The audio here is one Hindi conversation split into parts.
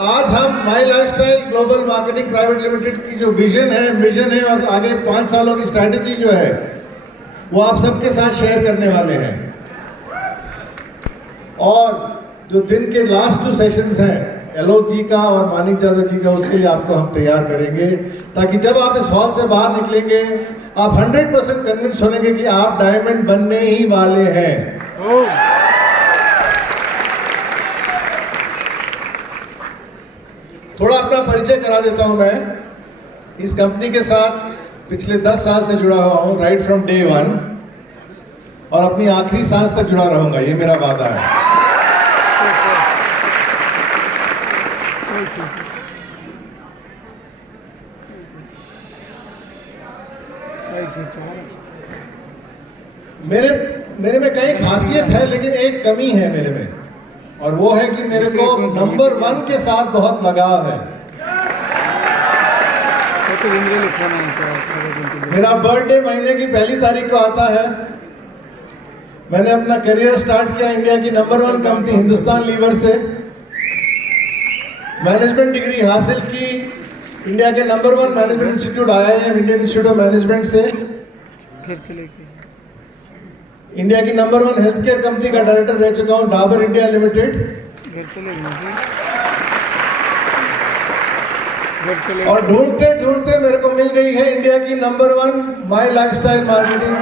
आज हम My Lifestyle Global Marketing Private Limited की जो विजन है, मिशन है और आगे 5 सालों की स्ट्रैटेजी जो है वो आप सबके साथ शेयर करने वाले हैं। और जो दिन के लास्ट 2 सेशंस हैं एलोक जी का और मानिक यादव जी का, उसके लिए आपको हम तैयार करेंगे ताकि जब आप इस हॉल से बाहर निकलेंगे आप 100% कन्विंस होंगे कि आप डायमंड बनने ही वाले हैं। थोड़ा अपना परिचय करा देता हूं। मैं इस कंपनी के साथ पिछले 10 साल से जुड़ा हुआ हूं, राइट फ्रॉम डे 1, और अपनी आखिरी सांस तक जुड़ा रहूंगा, ये मेरा वादा है। मेरे में कई खासियत है लेकिन एक कमी है मेरे में, और वो है कि मेरे को नंबर 1 के साथ बहुत लगाव है। मेरा बर्थडे महीने की 1 तारीख को आता है। मैंने अपना करियर स्टार्ट किया इंडिया की नंबर 1 कंपनी हिंदुस्तान लीवर से। मैनेजमेंट डिग्री हासिल की इंडिया के number 1 management institute IIM, Indian institute of management से। इंडिया की नंबर 1 हेल्थ केयर कंपनी का डायरेक्टर रह चुका हूं, डाबर इंडिया लिमिटेड। और ढूंढते ढूंढते मेरे को मिल गई है इंडिया की नंबर 1 माई लाइफस्टाइल मार्केटिंग।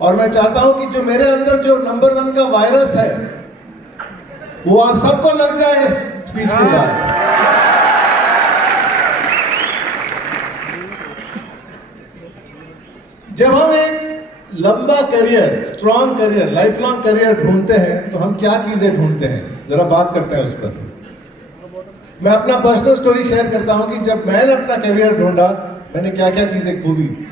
और मैं चाहता हूं कि जो मेरे अंदर जो नंबर 1 का वायरस है वो आप सबको लग जाए इस स्पीच के बाद। जब हम एक लंबा career, strong career, life long career ढूंढते हैं तो हम क्या चीजें ढूंढते हैं, जरा बात करते हैं उस पर। मैं अपना पर्सनल स्टोरी शेयर करता हूं कि जब मैंने अपना करियर ढूंढा मैंने क्या क्या चीजें खूबी।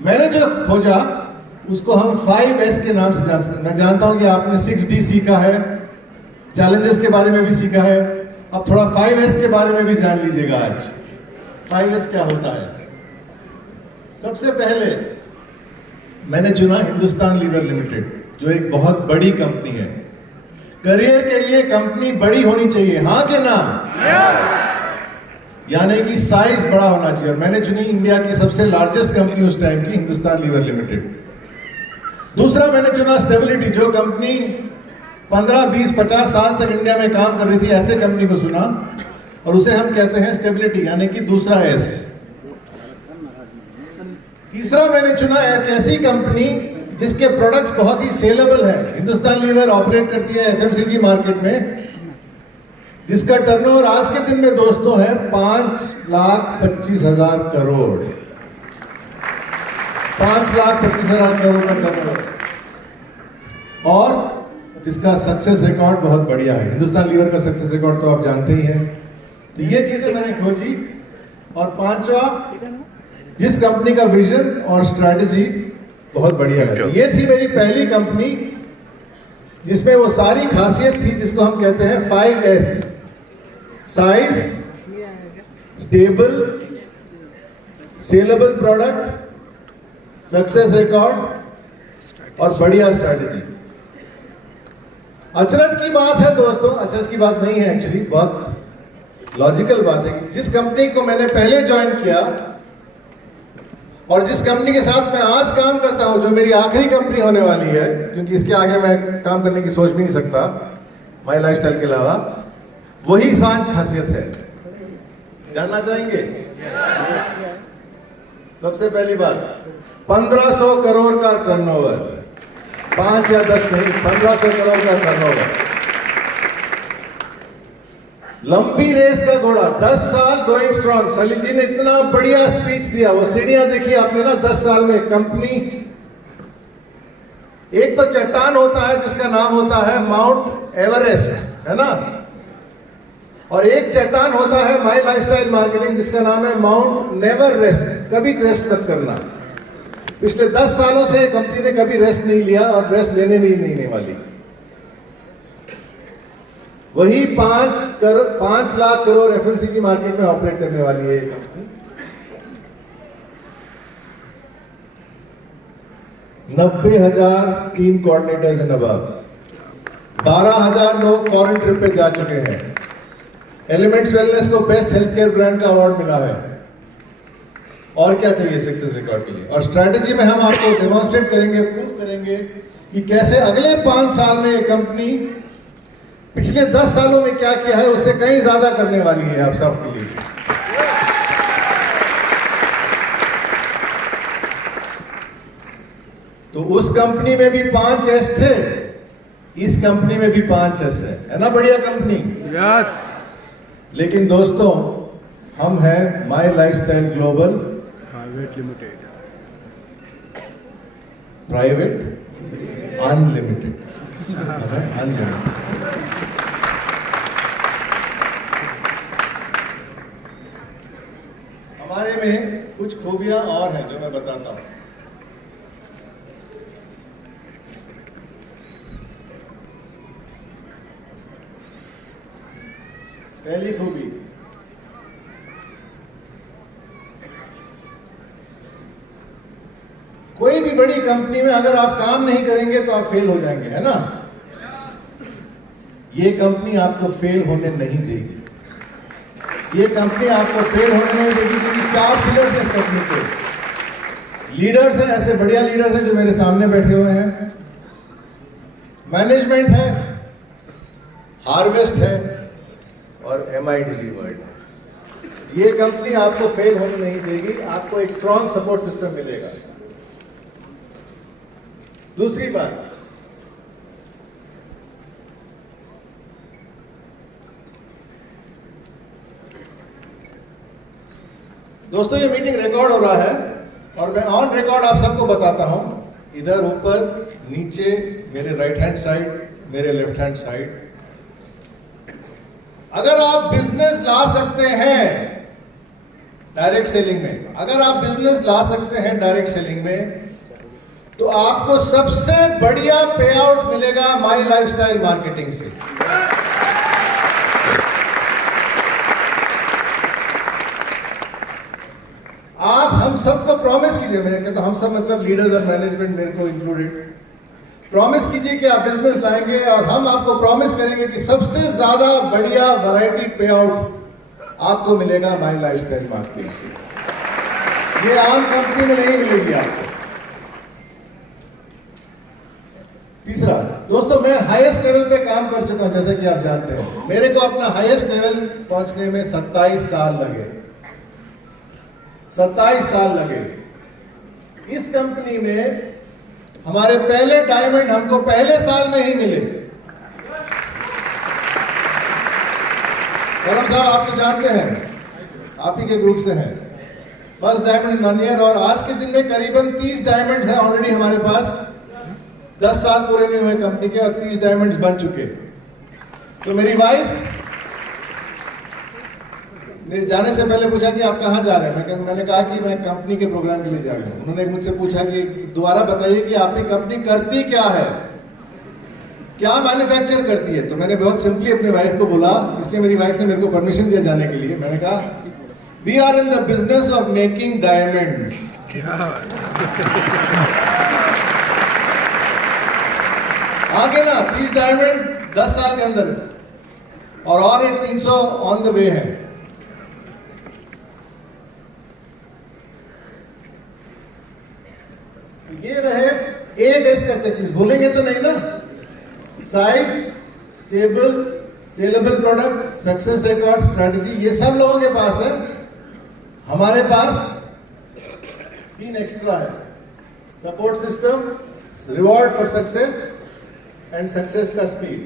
मैंने जो खोजा उसको हम 5S के नाम से जानते हैं। मैं जानता हूं कि आपने 6D सीखा है, चैलेंजेस के बारे में भी सीखा है, अब थोड़ा 5S के बारे में भी जान लीजिएगा आज। 5S क्या होता है? सबसे पहले मैंने चुना हिंदुस्तान लीवर लिमिटेड, जो एक बहुत बड़ी कंपनी है। करियर के लिए कंपनी बड़ी होनी चाहिए, हाँ के ना? यानी कि साइज बड़ा होना चाहिए। और मैंने चुनी इंडिया की सबसे लार्जेस्ट कंपनी उस टाइम की, हिंदुस्तान लीवर लिमिटेड। दूसरा मैंने चुना स्टेबिलिटी, जो कंपनी 15, 20, 50 साल तक इंडिया में काम कर रही थी, ऐसे कंपनी को चुना और उसे हम कहते हैं स्टेबिलिटी, यानी कि दूसरा S। तीसरा मैंने चुना एक ऐसी कंपनी जिसके प्रोडक्ट्स बहुत ही सेलेबल है। हिंदुस्तान लीवर ऑपरेट करती है FMCG मार्केट में, जिसका टर्नओवर आज के दिन में दोस्तों है 5,25,000 करोड़। 5,25,000 करोड़ का टर्नओवर, और जिसका सक्सेस रिकॉर्ड बहुत बढ़िया है। हिंदुस्तान लीवर का सक्सेस रिकॉर्ड तो आप जानते ही हैं। तो ये चीजें मैंने खोजी। और 5वां, जिस कंपनी का विजन और स्ट्रैटेजी बहुत बढ़िया है। तो ये थी मेरी पहली कंपनी जिसमें वो सारी खासियत थी जिसको हम कहते हैं 5S: size, stable, saleable product, success record और बढ़िया स्ट्रैटेजी। अचरज की बात है दोस्तों, अचरज की बात नहीं है एक्चुअली, बहुत लॉजिकल बात है कि जिस कंपनी को मैंने पहले ज्वाइन किया और जिस कंपनी के साथ मैं आज काम करता हूं, जो मेरी आखिरी कंपनी होने वाली है, क्योंकि इसके आगे मैं काम करने की सोच भी नहीं सकता माई लाइफस्टाइल के अलावा, वही 5 खासियत है। जानना चाहेंगे? सबसे पहली बात, 1500 करोड़ का टर्नओवर, 5 या 10 नहीं, 1500 करोड़ का टर्नओवर। लंबी रेस का घोड़ा, 10 साल गोइंग स्ट्रॉन्ग। सलील जी ने इतना बढ़िया स्पीच दिया, वो सीढ़ियां देखी आपने ना 10 साल में। कंपनी, एक तो चट्टान होता है जिसका नाम होता है माउंट एवरेस्ट, है ना, और एक चट्टान होता है माई लाइफस्टाइल मार्केटिंग जिसका नाम है माउंट नेवर रेस्ट, कभी रेस्ट मत करना। पिछले 10 सालों से कंपनी ने कभी रेस्ट नहीं लिया और रेस्ट लेने नहीं वाली। वही 5 लाख करोड़ एफएमसीजी मार्केट में ऑपरेट करने वाली है ये company. 90,000 team coordinators and above, 12,000 लोग फॉरेन ट्रिप पे जा चुके हैं। एलिमेंट्स वेलनेस को बेस्ट हेल्थ केयर ब्रांड का अवार्ड मिला है। और क्या चाहिए सक्सेस रिकॉर्ड के लिए? और स्ट्रैटेजी में हम आपको डेमोन्स्ट्रेट करेंगे, प्रूव करेंगे कि कैसे अगले 5 साल में ये कंपनी पिछले 10 सालों में क्या किया है उससे कहीं ज्यादा करने वाली है आप सबके लिए। तो उस कंपनी में भी 5 एस थे, इस कंपनी में भी 5 एस है ना? बढ़िया कंपनी। यस। लेकिन दोस्तों, हम हैं My Lifestyle Global Private Limited, private unlimited, unlimited. हमारे में कुछ खूबियां और हैं जो मैं बताता हूं। पहली खूबी, कोई भी बड़ी कंपनी में अगर आप काम नहीं करेंगे तो आप फेल हो जाएंगे, है ना? ये कंपनी आपको फेल होने नहीं देगी। ये कंपनी आपको फेल होने नहीं देगी क्योंकि 4 पिलर्स हैं इस कंपनी के। लीडर्स हैं, ऐसे बढ़िया लीडर्स हैं जो मेरे सामने बैठे हुए हैं। मैनेजमेंट है, हार्वेस्ट है और MIDG वर्ल्ड है। ये कंपनी आपको फेल होने नहीं देगी, आपको एक स्ट्रॉन्ग सपोर्ट सिस्टम मिलेगा। दूसरी बात, दोस्तों ये मीटिंग रिकॉर्ड हो रहा है और मैं ऑन रिकॉर्ड आप सबको बताता हूं, इधर ऊपर नीचे, मेरे राइट हैंड साइड, मेरे लेफ्ट हैंड साइड, अगर आप बिजनेस ला सकते हैं डायरेक्ट सेलिंग में, अगर आप बिजनेस ला सकते हैं डायरेक्ट सेलिंग में, तो आपको सबसे बढ़िया पे आउट मिलेगा माई लाइफस्टाइल मार्केटिंग से। आप हम सबको प्रॉमिस कीजिए, मैं कहता हम सब मतलब लीडर्स और मैनेजमेंट मेरे को इंक्लूडेड, प्रॉमिस कीजिए कि आप बिजनेस लाएंगे और हम आपको प्रॉमिस करेंगे कि सबसे ज्यादा बढ़िया वैरायटी पे आउट आपको मिलेगा माई लाइफस्टाइल मार्केटिंग से। ये आम कंपनी में नहीं मिलेगी आपको। तीसरा, दोस्तों मैं हाईएस्ट लेवल पे काम कर चुका हूं, जैसे कि आप जानते हैं। मेरे को अपना हाईएस्ट लेवल पहुंचने में 27 साल लगे। 27 साल लगे। इस कंपनी में हमारे पहले डायमंड हमको पहले साल में ही मिले। कदम साहब आप तो जानते हैं, आप ही के ग्रुप से हैं। फर्स्ट डायमंड इन 1 ईयर, और आज के दिन में करीबन 30 डायमंड्स हैं ऑलरेडी हमारे पास। 10 साल पूरे नहीं हुए कंपनी के और 30 डायमंड्स बन चुके। तो मेरी वाइफ मेरे जाने से पहले पूछा कि आप कहाँ जा रहे हैं? मैंने कहा कि मैं कंपनी के प्रोग्राम के लिए जा रहा हूँ। उन्होंने मुझसे पूछा कि दोबारा बताइए कि आपकी कंपनी करती क्या है, क्या मैन्युफैक्चर करती है? तो मैंने बहुत सिंपली अपनी वाइफ को बोला, इसलिए मेरी वाइफ ने मेरे को परमिशन दिया जाने के लिए। मैंने कहा we are in the business of making diamonds. आगे ना 30 डायमंड 10 साल के अंदर, और एक 300 ऑन द वे है। ये रहे 8 एस का चेकलिस्ट, भूलेंगे तो नहीं ना? Size, stable, saleable product, success record, strategy, ये सब लोगों के पास है। हमारे पास 3 एक्स्ट्रा है, support system, reward for success and success का स्पीड।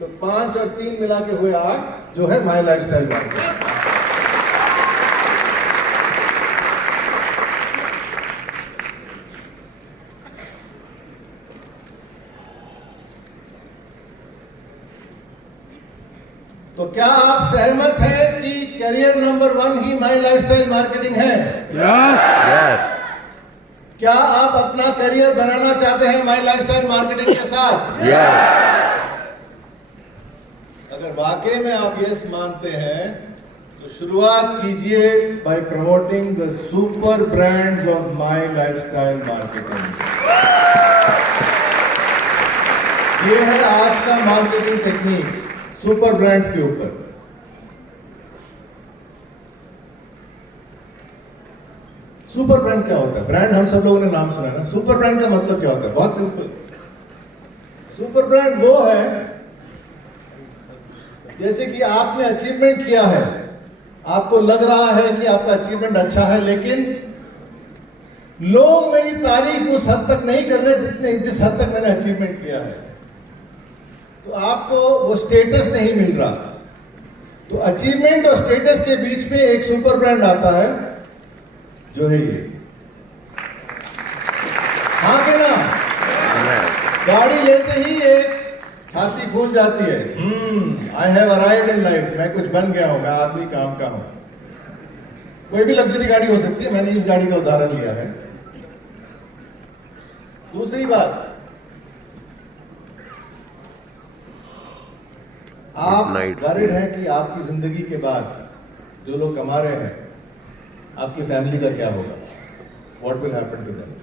तो 5 और 3 मिला के हुए 8, जो है माई लाइफस्टाइल मार्केट। तो क्या आप सहमत हैं कि करियर नंबर 1 ही माई लाइफस्टाइल मार्केटिंग है? यस। क्या आप अपना करियर बनाना चाहते हैं माई लाइफस्टाइल मार्केटिंग के साथ? यस। वाकई में आप यस मानते हैं तो शुरुआत कीजिए bye promoting the super brands of my lifestyle marketing. ये है आज का मार्केटिंग टेक्निक, सुपर ब्रांड्स के ऊपर। सुपर ब्रांड क्या होता है? ब्रांड हम सब लोगों ने नाम सुना है ना। सुपर ब्रांड का मतलब क्या होता है? बहुत सिंपल। सुपर ब्रांड वो है जैसे कि आपने अचीवमेंट किया है, आपको लग रहा है कि आपका अचीवमेंट अच्छा है, लेकिन लोग मेरी तारीफ उस हद तक नहीं कर रहे जिस हद तक मैंने अचीवमेंट किया है, तो आपको वो स्टेटस नहीं मिल रहा। तो अचीवमेंट और स्टेटस के बीच में एक सुपर ब्रांड आता है जो है ये। हाँ कि ना? गाड़ी लेते ही एक छाती फूल जाती है, I have arrived in life, मैं कुछ बन गया हूं, मैं आदमी काम का हूं। कोई भी लग्जरी गाड़ी हो सकती है, मैंने इस गाड़ी का उदाहरण लिया है। दूसरी बात, आप वरीड हैं कि आपकी जिंदगी के बाद जो लोग कमा रहे हैं, आपकी फैमिली का क्या होगा? What will happen to them?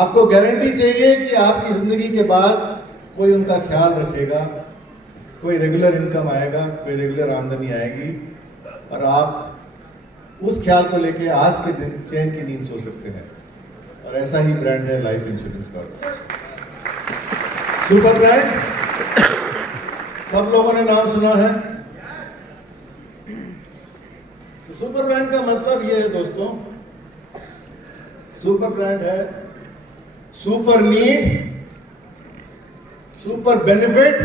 आपको गारंटी चाहिए कि आपकी जिंदगी के बाद कोई उनका ख्याल रखेगा, कोई रेगुलर इनकम आएगा, कोई रेगुलर आमदनी आएगी, और आप उस ख्याल को लेके आज के दिन चैन की नींद सो सकते हैं। और ऐसा ही ब्रांड है लाइफ इंश्योरेंस का। सुपर ब्रांड सब लोगों ने नाम सुना है। तो सुपर ब्रांड का मतलब ये है दोस्तों, सुपर ब्रांड है सुपर नीड, सुपर बेनिफिट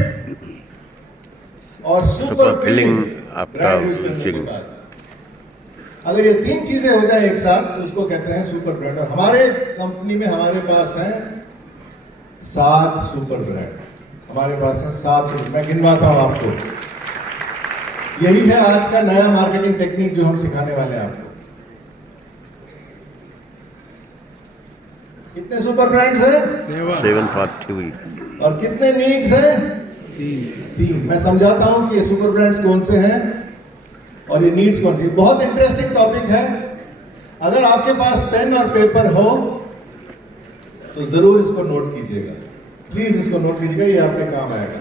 और सुपर फीलिंग आपका यूज करने के बाद। अगर ये तीन चीजें हो जाए एक साथ तो उसको कहते हैं सुपर ब्रांड। और हमारे कंपनी में हमारे पास हैं 7 सुपर ब्रांड। हमारे पास हैं 7 सुपर, मैं गिनवाता हूं आपको। यही है आज का नया मार्केटिंग टेक्निक जो हम सिखाने वाले हैं आपको। कितने सुपर ब्रांड्स हैं? 743। और कितने नीड्स हैं? 3। मैं समझाता हूं कि ये सुपर ब्रांड्स कौन से हैं और ये नीड्स कौन सी। बहुत इंटरेस्टिंग टॉपिक है। अगर आपके पास पेन और पेपर हो तो जरूर इसको नोट कीजिएगा, प्लीज इसको नोट कीजिएगा, ये आपके काम आएगा।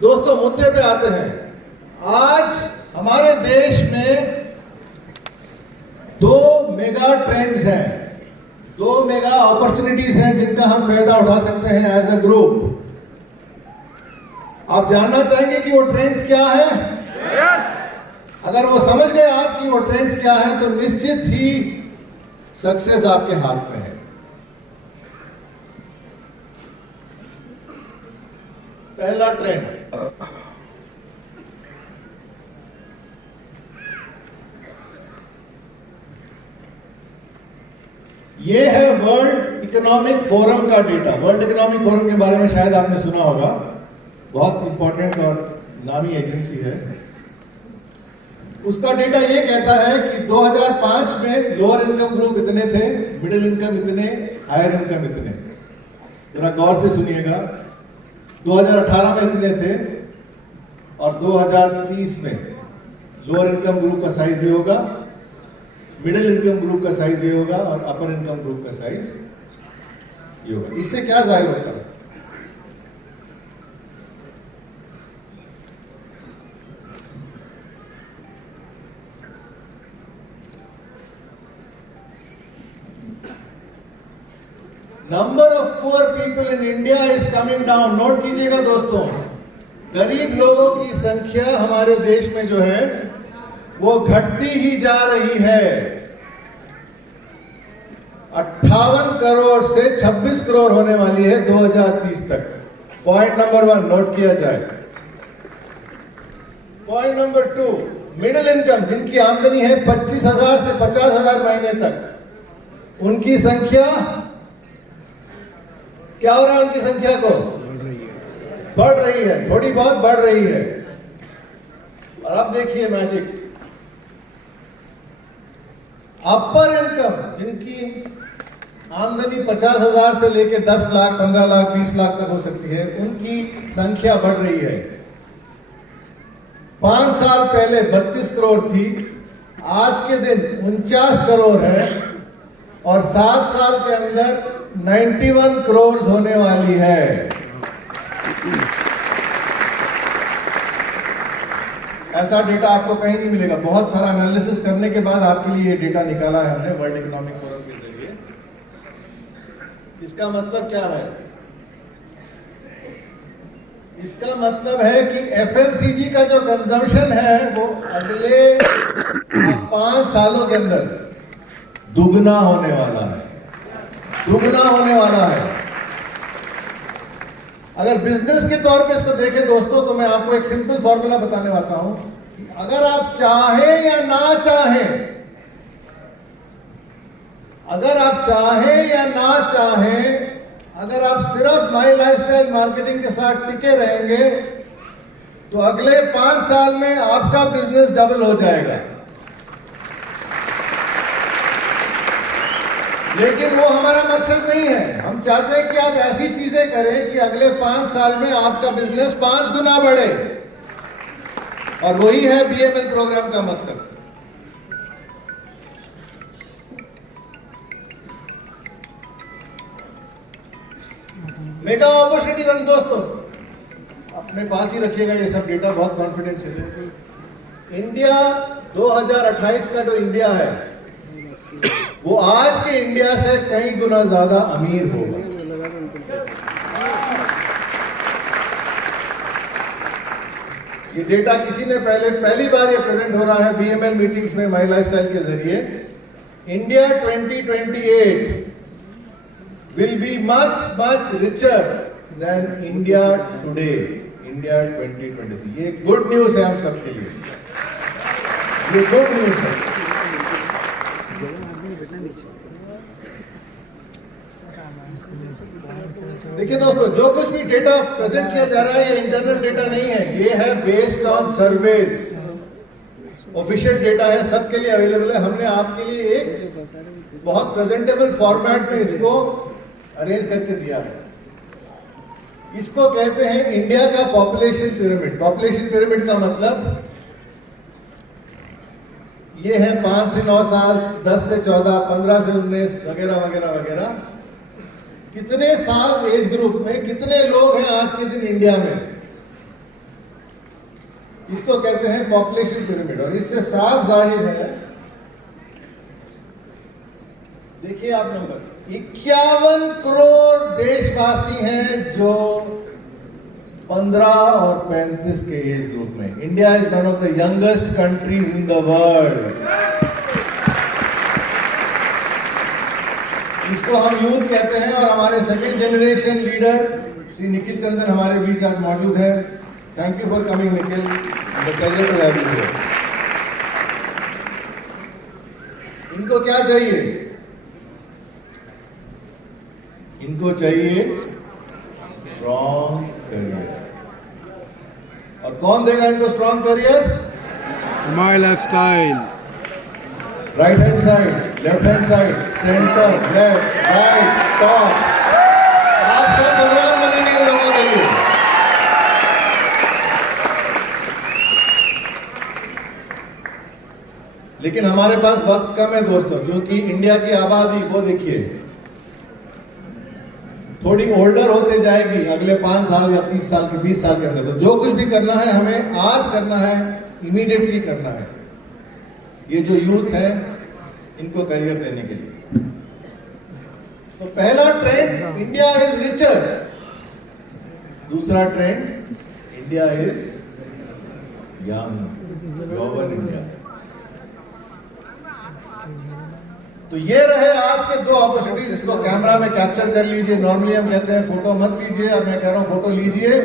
दोस्तों मुद्दे पे आते हैं। आज हमारे देश में 2 मेगा ट्रेंड्स हैं, 2 मेगा अपॉर्चुनिटीज हैं जिनका हम फायदा उठा सकते हैं एज अ ग्रुप। आप जानना चाहेंगे कि वो ट्रेंड्स क्या है? अगर वो समझ गए आप कि वो ट्रेंड्स क्या है तो निश्चित ही सक्सेस आपके हाथ में है। पहला ट्रेंड, ये है वर्ल्ड इकोनॉमिक फोरम का डेटा। वर्ल्ड इकोनॉमिक फोरम के बारे में शायद आपने सुना होगा, बहुत इंपॉर्टेंट और नामी एजेंसी है। उसका डेटा ये कहता है कि 2005 में लोअर इनकम ग्रुप इतने थे, मिडिल इनकम इतने, हायर इनकम इतने। जरा गौर से सुनिएगा। 2018 में इतने थे और 2030 में लोअर इनकम ग्रुप का साइज ये होगा, मिडिल इनकम ग्रुप का साइज ये होगा और अपर इनकम ग्रुप का साइज ये होगा। इससे क्या जाहिर होता है? Number of poor people in India is coming down. Note कीजिएगा दोस्तों, गरीब लोगों की संख्या हमारे देश में जो है वो घटती ही जा रही है। 58 करोड़ से 26 करोड़ होने वाली है 2030 तक। पॉइंट नंबर 1 नोट किया जाए। पॉइंट नंबर 2, मिडिल इनकम जिनकी आमदनी है 25,000 से 50,000 महीने तक, उनकी संख्या क्या हो रहा है? उनकी संख्या को बढ़ रही है, थोड़ी बहुत बढ़ रही है। और अब देखिए मैजिक, अपर इनकम जिनकी आमदनी 50,000 से लेके 10 लाख, 15 लाख, 20 लाख तक हो सकती है, उनकी संख्या बढ़ रही है। 5 साल पहले 32 करोड़ थी, आज के दिन 49 करोड़ है और 7 साल के अंदर 91 करोड़ होने वाली है। ऐसा डेटा आपको कहीं नहीं मिलेगा। बहुत सारा एनालिसिस करने के बाद आपके लिए ये डेटा निकाला है हमने वर्ल्ड इकोनॉमिक फोरम के जरिए। इसका मतलब क्या है? इसका मतलब है कि एफएमसीजी का जो कंजम्पशन है वो अगले 5 सालों के अंदर दुगना होने वाला है। दुगना होने वाला है। अगर बिजनेस के तौर पे इसको देखें दोस्तों, तो मैं आपको एक सिंपल फॉर्मूला बताने वाला हूं कि अगर आप चाहें या ना चाहें, अगर आप चाहें या ना चाहें, अगर आप सिर्फ माई लाइफस्टाइल मार्केटिंग के साथ टिके रहेंगे तो अगले 5 साल में आपका बिजनेस डबल हो जाएगा। लेकिन वो हमारा मकसद नहीं है। हम चाहते हैं कि आप ऐसी चीजें करें कि अगले 5 साल में आपका बिजनेस 5 गुना बढ़े, और वही है बीएमएल प्रोग्राम का मकसद। मेगा अपॉर्चुनिटी वन दोस्तों, अपने पास ही रखिएगा, ये सब डेटा बहुत कॉन्फिडेंशियल है। इंडिया 2028 का जो इंडिया है वो आज के इंडिया से कई गुना ज्यादा अमीर होगा। ये डेटा किसी ने पहली बार ये प्रेजेंट हो रहा है बीएमएल मीटिंग्स में माई लाइफस्टाइल के जरिए। India 2028 will be much richer than India today. India 2023 ये गुड न्यूज है हम सबके लिए, ये गुड न्यूज है। देखिए दोस्तों, जो कुछ भी डेटा प्रेजेंट किया जा रहा है ये इंटरनल डेटा नहीं है, ये है based on surveys, official data है, सबके लिए अवेलेबल है। हमने आपके लिए एक बहुत प्रेजेंटेबल फॉर्मेट में इसको अरेंज करके दिया है। इसको कहते हैं इंडिया का पॉपुलेशन पिरामिड। पॉपुलेशन पिरामिड का मतलब ये है 5 से 9 साल, 10 से 14, 15 से 19 वगैरह वगैरह वगैरह। कितने साल एज ग्रुप में कितने लोग हैं आज के दिन इंडिया में, इसको कहते हैं पॉपुलेशन पिरामिड। और इससे साफ जाहिर है, देखिए आप नंबर 51 करोड़ देशवासी हैं जो 15 और 35 के एज ग्रुप में। India is one of the youngest countries in the world. इसको हम यूथ कहते हैं। और हमारे second generation leader Shri Nikhil Chandan हमारे बीच आज मौजूद है। Thank you for coming Nikhil, the pleasure to have you here. इनको क्या चाहिए? इनको चाहिए स्ट्रॉन्ग करियर। और कौन देगा इनको strong career? My Lifestyle. Right hand side, left hand side, centre, left, right, top, आप सब भगवान बनेंगे इन लोगों के लिए। लेकिन हमारे पास वक्त कम है दोस्तों, क्योंकि इंडिया की आबादी वो देखिए थोड़ी ओल्डर होते जाएगी अगले 5 साल या 30 साल के 20 साल के अंदर। तो जो कुछ भी करना है हमें आज करना है, इमीडिएटली करना है। ये जो यूथ है इनको करियर देने के लिए। तो पहला ट्रेंड, इंडिया इज रिचर। दूसरा ट्रेंड, इंडिया इज यंग, यौवन इंडिया। तो ये रहे आज के 2 अपॉर्चुनिटीज। इसको कैमरा में कैप्चर कर लीजिए। नॉर्मली हम कहते हैं फोटो मत लीजिए, अब मैं कह रहा हूं फोटो लीजिए